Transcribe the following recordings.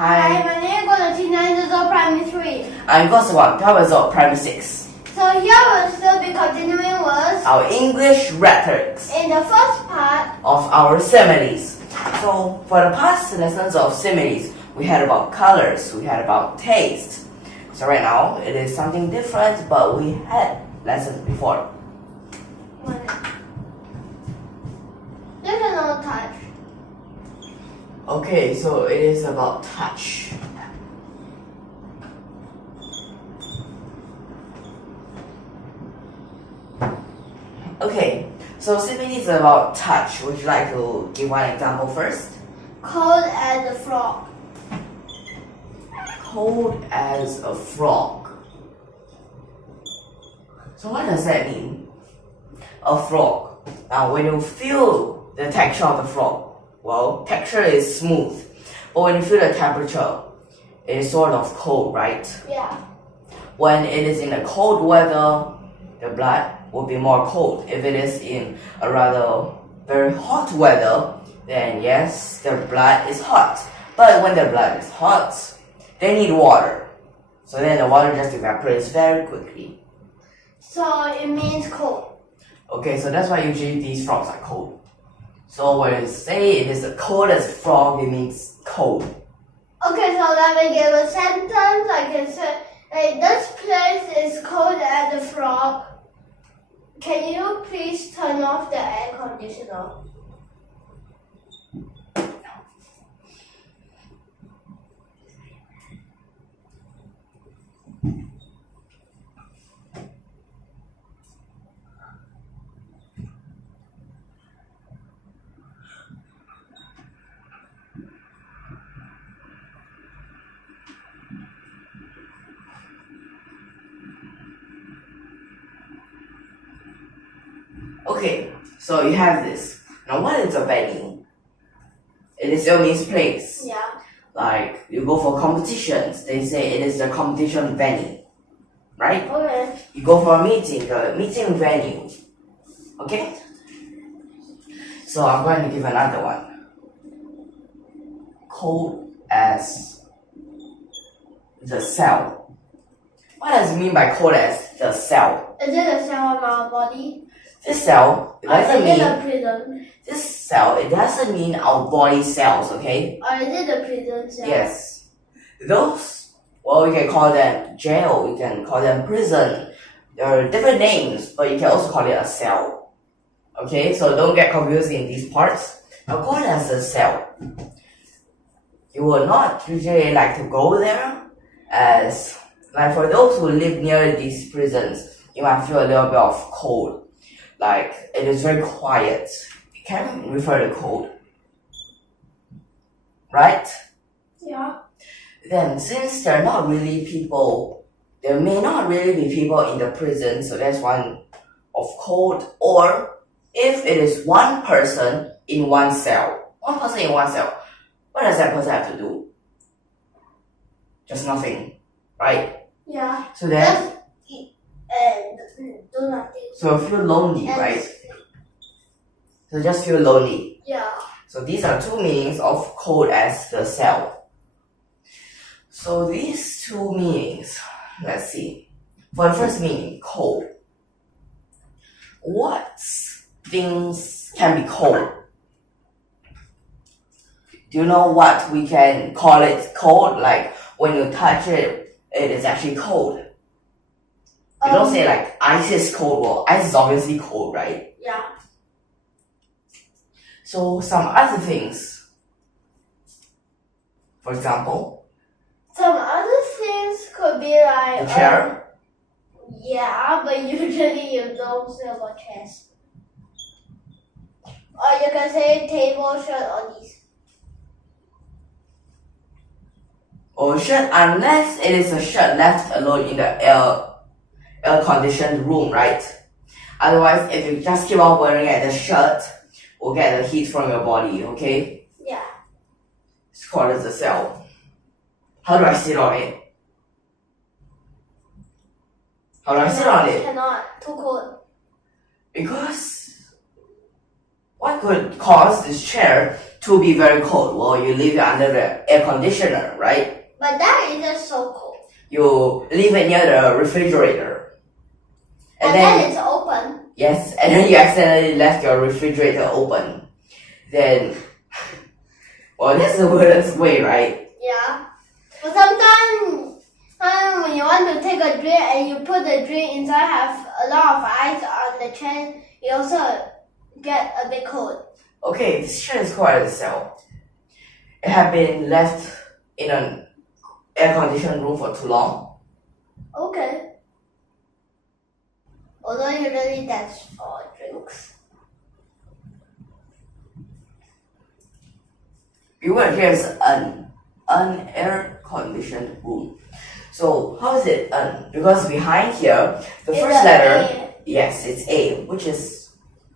Hi, my name is GUO CHENG GUANG, Primary 3. I'm Guang&Guo, Primary 6. So here we'll still be continuing with Our English Rhetorics in the first part of our similes. So for the past lessons of similes, we had about colors, we had about taste. So right now it is something different, but we had lessons before. This is no touch. Okay, so it is about touch. Okay, so simile is about touch. Would you like to give one example first? Cold as a frog. Cold as a frog. So what does that mean? A frog. Now when you feel the texture of the frog, well, texture is smooth. But when you feel the temperature, it is sort of cold, right? Yeah. When it is in a cold weather, the blood will be more cold. If it is in a rather very hot weather, then yes, the blood is hot. But when the blood is hot, they need water. So then the water just evaporates very quickly. So it means cold. Okay, so that's why usually these frogs are cold. So when you say it is the coldest frog, it means cold. Okay, so let me give a sentence. I can say, like, this place is cold as a frog. Can you please turn off the air conditioner? Okay, so you have this. Now what is a venue? It still means place. Yeah. Like you go for competitions, they say it is a competition venue. Right? Okay. You go for a meeting venue. Okay? So I'm going to give another one. Cold as the cell. What does it mean by cold as the cell? Is it a cell of our body? This cell, it Or is doesn't it mean a prison? this cell, it doesn't mean our body cells, okay? Or is it a prison cell? Yes. Those, well, we can call them jail, we can call them prison. There are different names, but you can also call it a cell. Okay, so don't get confused in these parts. Now, cold as a cell. You will not usually like to go there, as like for those who live near these prisons, you might feel a little bit of cold. Like it is very quiet. It can refer to cold. Right? Yeah. Then since there may not really be people in the prison, so that's one of cold. Or if it is one person in one cell. One person in one cell. What does that person have to do? Just nothing. Right? Yeah. So then Just eat and do nothing. so feel lonely, And right? sleep. So just feel lonely. Yeah. So these are two meanings of cold as the cell. So these two meanings, let's see. For the first meaning, cold. What things can be cold? Do you know what we can call it cold? Like when you touch it, it is actually cold. You don't say like ice is cold. Well, ice is obviously cold, right? Yeah. So some other things. For example, Some other things could be like the chair. Yeah, but usually you don't say about chairs. Or you can say table, shirt, or these. Or shirt, unless it is a shirt left alone in the air-conditioned room, right? Otherwise, if you just keep on wearing the shirt, will get the heat from your body, okay? Yeah. It's called as a cell. How do I sit on it? How do I sit on it? Cannot. Too cold. Because what could cause this chair to be very cold. Well, you leave it under the air conditioner, right? But that isn't so cold. You leave it near the refrigerator. And then it's open. Yes, and then you accidentally left your refrigerator open. Then, well, that's the worst way, right? Yeah. But sometimes when you want to take a drink and you put the drink inside, have a lot of ice on the chain, you also get a bit cold. Okay, this chair is cold as a cell. It had been left in an air-conditioned room for too long. Okay. Although usually that's for drinks. Beware, here's an air-conditioned room. So how is it because behind here, the It's first a letter, A. yes, it's A, which is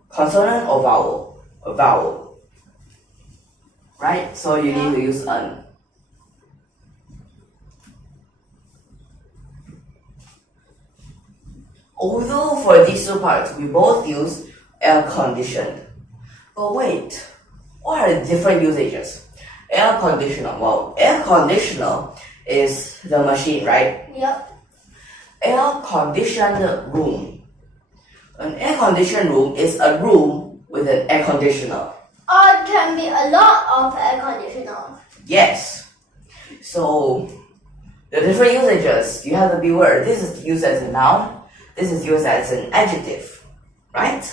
consonant or vowel? A vowel. Right? So you need to use an. Although for these two parts, we both use air-conditioned. But wait, what are the different usages? Air conditioner. Well, air conditioner is the machine, right? Yep. Air-conditioned room. An air-conditioned room is a room with an air conditioner. Or it can be a lot of air conditioner. Yes. So, the different usages, you have to be aware. This is used as a noun. This is used as an adjective, right?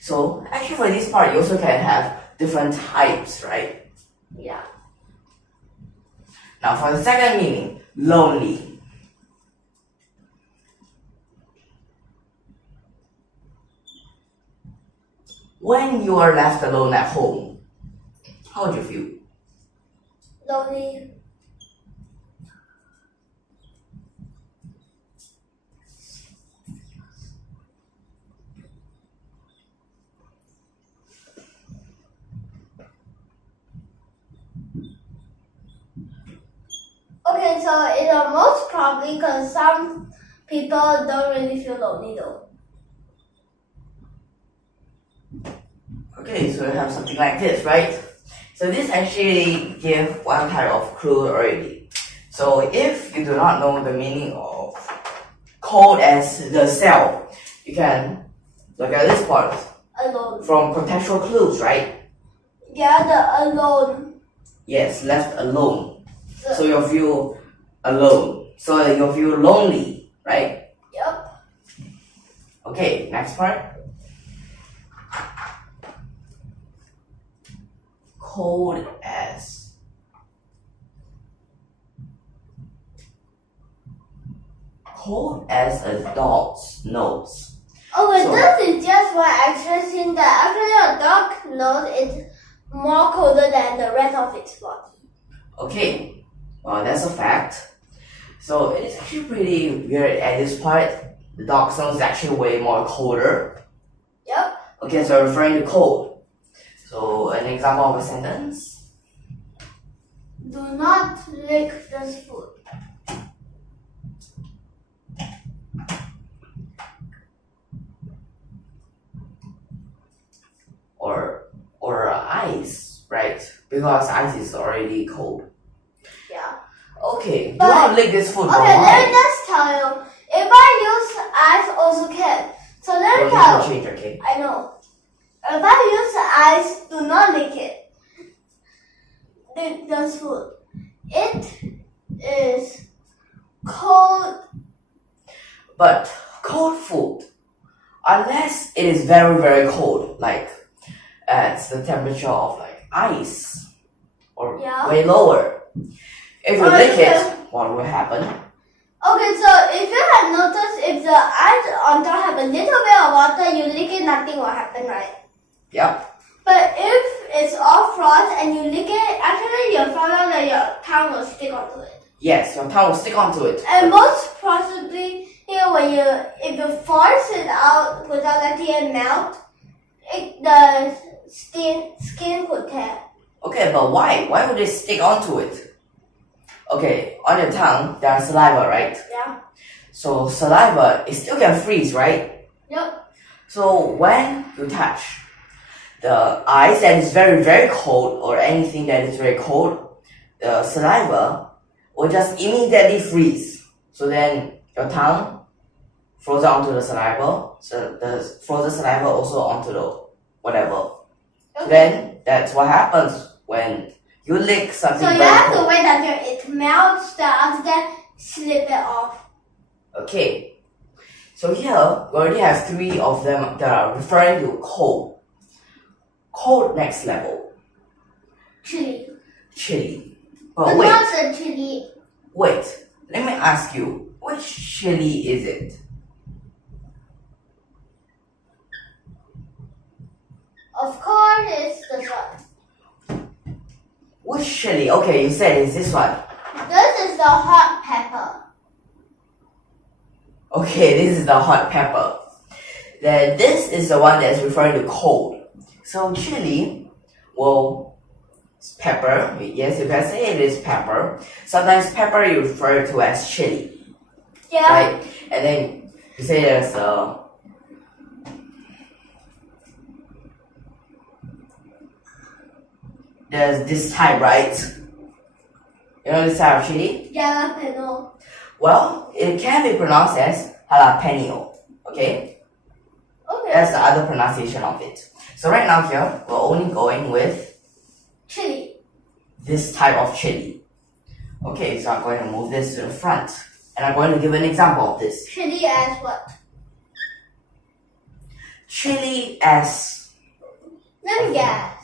So, actually for this part, you also can have different types, right? Yeah. Now for the second meaning, lonely. When you are left alone at home, how would you feel? Lonely. Okay, so it's most probably because some people don't really feel lonely though. Okay, so you have something like this, right? So this actually gives one type of clue already. So if you do not know the meaning of cold as the cell, you can look at this part Alone. from contextual clues, right? Yeah, the alone. Yes, left alone. So you'll feel alone. So you'll feel lonely, right? Yep. Okay, next part. Cold as. Cold as a dog's nose. Oh, wait, So- this is just one extra thing that actually a dog nose is more colder than the rest of its body. Okay, well that's a fact. So it is actually pretty weird at this part. The dog's nose is actually way more colder. Yep. Okay, so referring to cold. So an example of a sentence. Do not lick this food. Or ice, right? Because ice is already cold. Yeah. Okay, do But- not lick this food. Okay, let me just tell you. If I use ice, also can. So let me tell you. change, okay? I know. If I use ice, do not lick it. Lick this food. It is cold. But cold food, unless it is very, very cold, like at the temperature of like ice or Yeah. way lower. If you Or lick you it, can- what will happen? Okay, so if you have noticed, if the ice on top have a little bit of water, you lick it, nothing will happen, right? Yep. But if it's all frost and you lick it, actually you'll find out that your tongue will stick onto it. Yes, your tongue will stick onto it. And most possibly, if you force it out without letting it melt, the skin could tear. Okay, but why? Why would it stick onto it? Okay, on your tongue, there's saliva, right? Yeah. So saliva, it still can freeze, right? Yep. So when you touch, the ice that is very, very cold, or anything that is very cold, the saliva will just immediately freeze. So then your tongue froze onto the saliva, so the frozen saliva also onto the whatever. Okay. Then that's what happens when you lick something So you very have to cold. wait until it melts, then after that slip it off. Okay. So here we already have 3 of them that are referring to cold. Cold next level. Chili. Chili. But But wait, what's a chili? wait. Let me ask you, which chili is it? Of course, it's this one. Which chili? Okay, you said it's this one. This is the hot pepper. Okay, this is the hot pepper. Then this is the one that's referring to cold. So chili, well, it's pepper. Yes, you can say it is pepper. Sometimes pepper you refer to as chili, Yeah. right? And then you say there's this type, right? You know this type of chili? Jalapeno. Well, it can be pronounced as jalapeno. Okay? Okay. That's the other pronunciation of it. So right now here, we're only going with Chili. this type of chili. Okay, so I'm going to move this to the front. And I'm going to give an example of this. Chili as what? Chili as, Let me guess.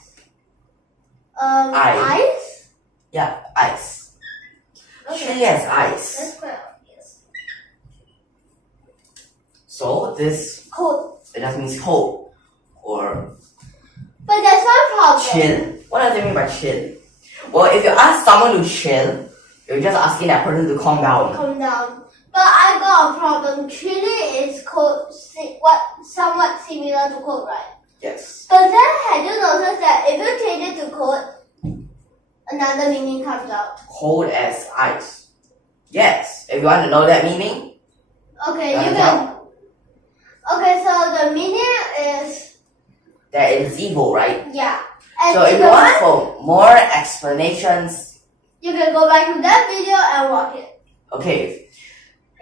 Ice. Ice? yeah, ice. Okay. Chili as ice. That's quite obvious. So this, Cold. it just means cold. Or But there's one problem. chill. What does it mean by chill? Well, if you ask someone to chill, you're just asking that person to calm down. Calm down. But I got a problem. Chili is cold, somewhat similar to cold, right? Yes. But then have you noticed that if you change it to cold, another meaning comes out? Cold as ice. Yes. If you want to know that meaning, Okay, you Wanna can. Okay, so the meaning is that is evil, right? yeah. And So if you want for more explanations, you can go back to that video and watch it. okay.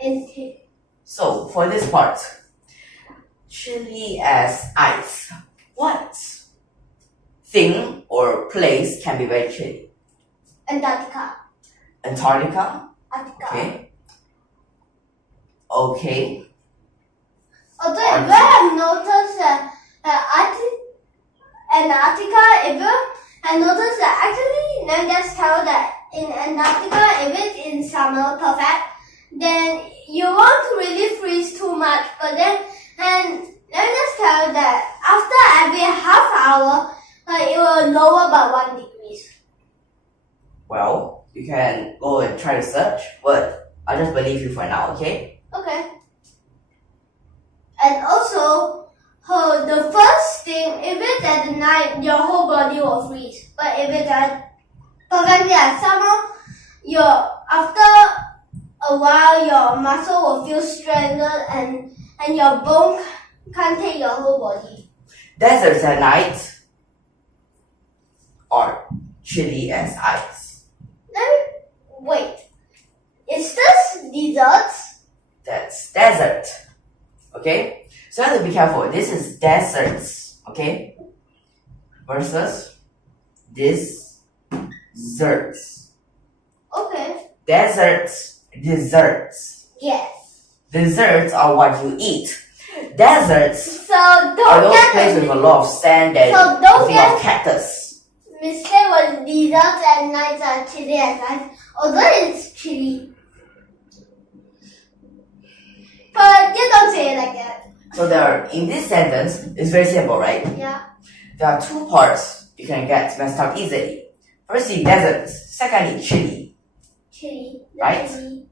In So for this part, chili as ice. What thing or place can be very chilly? Antarctica. Antarctica. Antarctica. Okay. Okay. Although if you have noticed that Antarctica, if you have noticed that actually, let me just tell that in Antarctica, if it's in summer, perfect, then you won't really freeze too much. But then, and let me just tell you that after every half hour, it will lower by 1 degree. Well, you can go and try to search, but I'll just believe you for now, okay? Okay. And also, the first thing, if it's at the night, your whole body will freeze. But if it's at perfectly at summer, after a while, your muscle will feel strengthened and your bone can't take your whole body. Deserts at night are chilly as ice. Wait. Is this desserts? That's desert. Okay? So you have to be careful. This is deserts. Okay? Versus desserts. Okay. Deserts. Desserts. Yes. Desserts are what you eat. Deserts So are don't those get places with a lot of sand and So don't nothing get- of cactus. mistake was desserts at night are chili at night. Although it's chili. But you don't say it like that. So in this sentence, it's very simple, right? Yeah. There are 2 parts you can get messed up easily. Firstly, deserts. Secondly, chili. Chili. Right. Chili.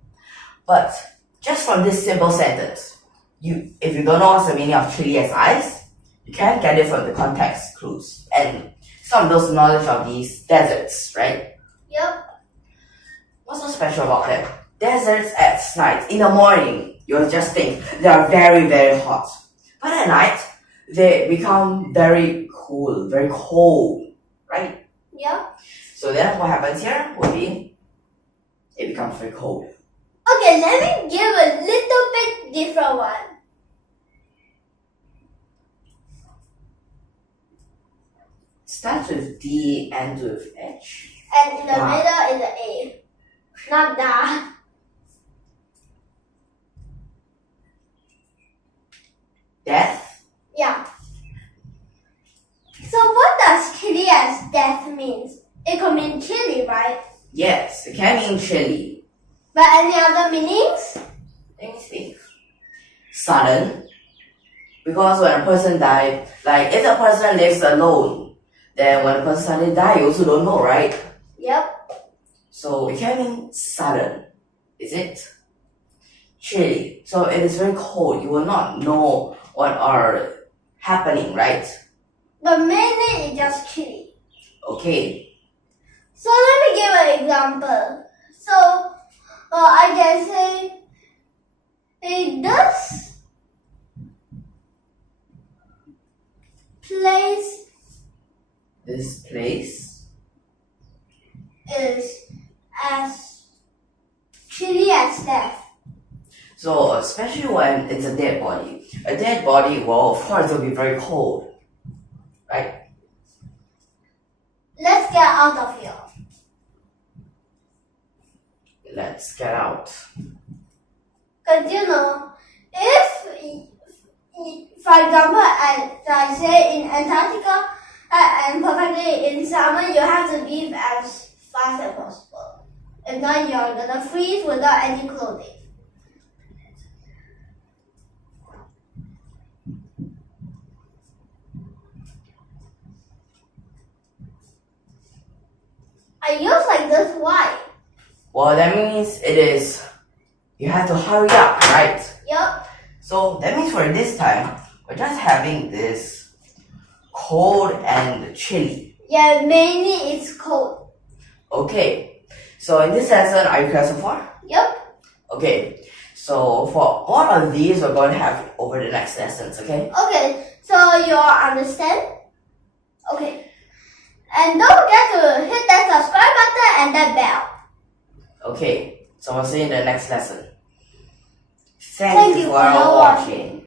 But just from this simple sentence, if you don't know what's the meaning of chili as ice, you can get it from the context clues and some of those knowledge of these deserts, right? Yep. What's so special about them? Deserts at night. In the morning, you'll just think they are very, very hot. But at night, they become very cool, very cold, right? Yep. So then what happens here would be, it becomes very cold. Okay, let me give a little bit different one. Starts with D, ends with H. And in the Da. middle is the A. Not da. Death. Yeah. So what does chili as death means? It could mean chili, right? Yes, it can mean chilly. But any other meanings? Let me think. Sudden. Because when a person dies, like if the person lives alone, then when a person suddenly dies, you also don't know, right? Yep. So it can mean sudden. Is it? Chilly. So it is very cold. You will not know what are happening, right? But mainly it's just chili. Okay. So let me give an example. So I can say this place This place. is as chilly as death. So especially when it's a dead body. A dead body, well, of course, it will be very cold, right? Let's get out of here. Let's get out. Because if, for example, as I say in Antarctica and perfectly in summer, you have to leave as fast as possible. If not, you're gonna freeze without any clothing. I use like this. Why? Well, that means you have to hurry up, right? Yup. So that means for this time, we're just having this cold and chilly. Yeah, mainly it's cold. Okay, so in this lesson, are you clear so far? Yup. Okay, so for all of these, we're going to have over the next lessons, okay? Okay, so you all understand? Okay. And don't forget to hit that subscribe button and that bell. Okay, so we'll see you in the next lesson. Thank you for watching.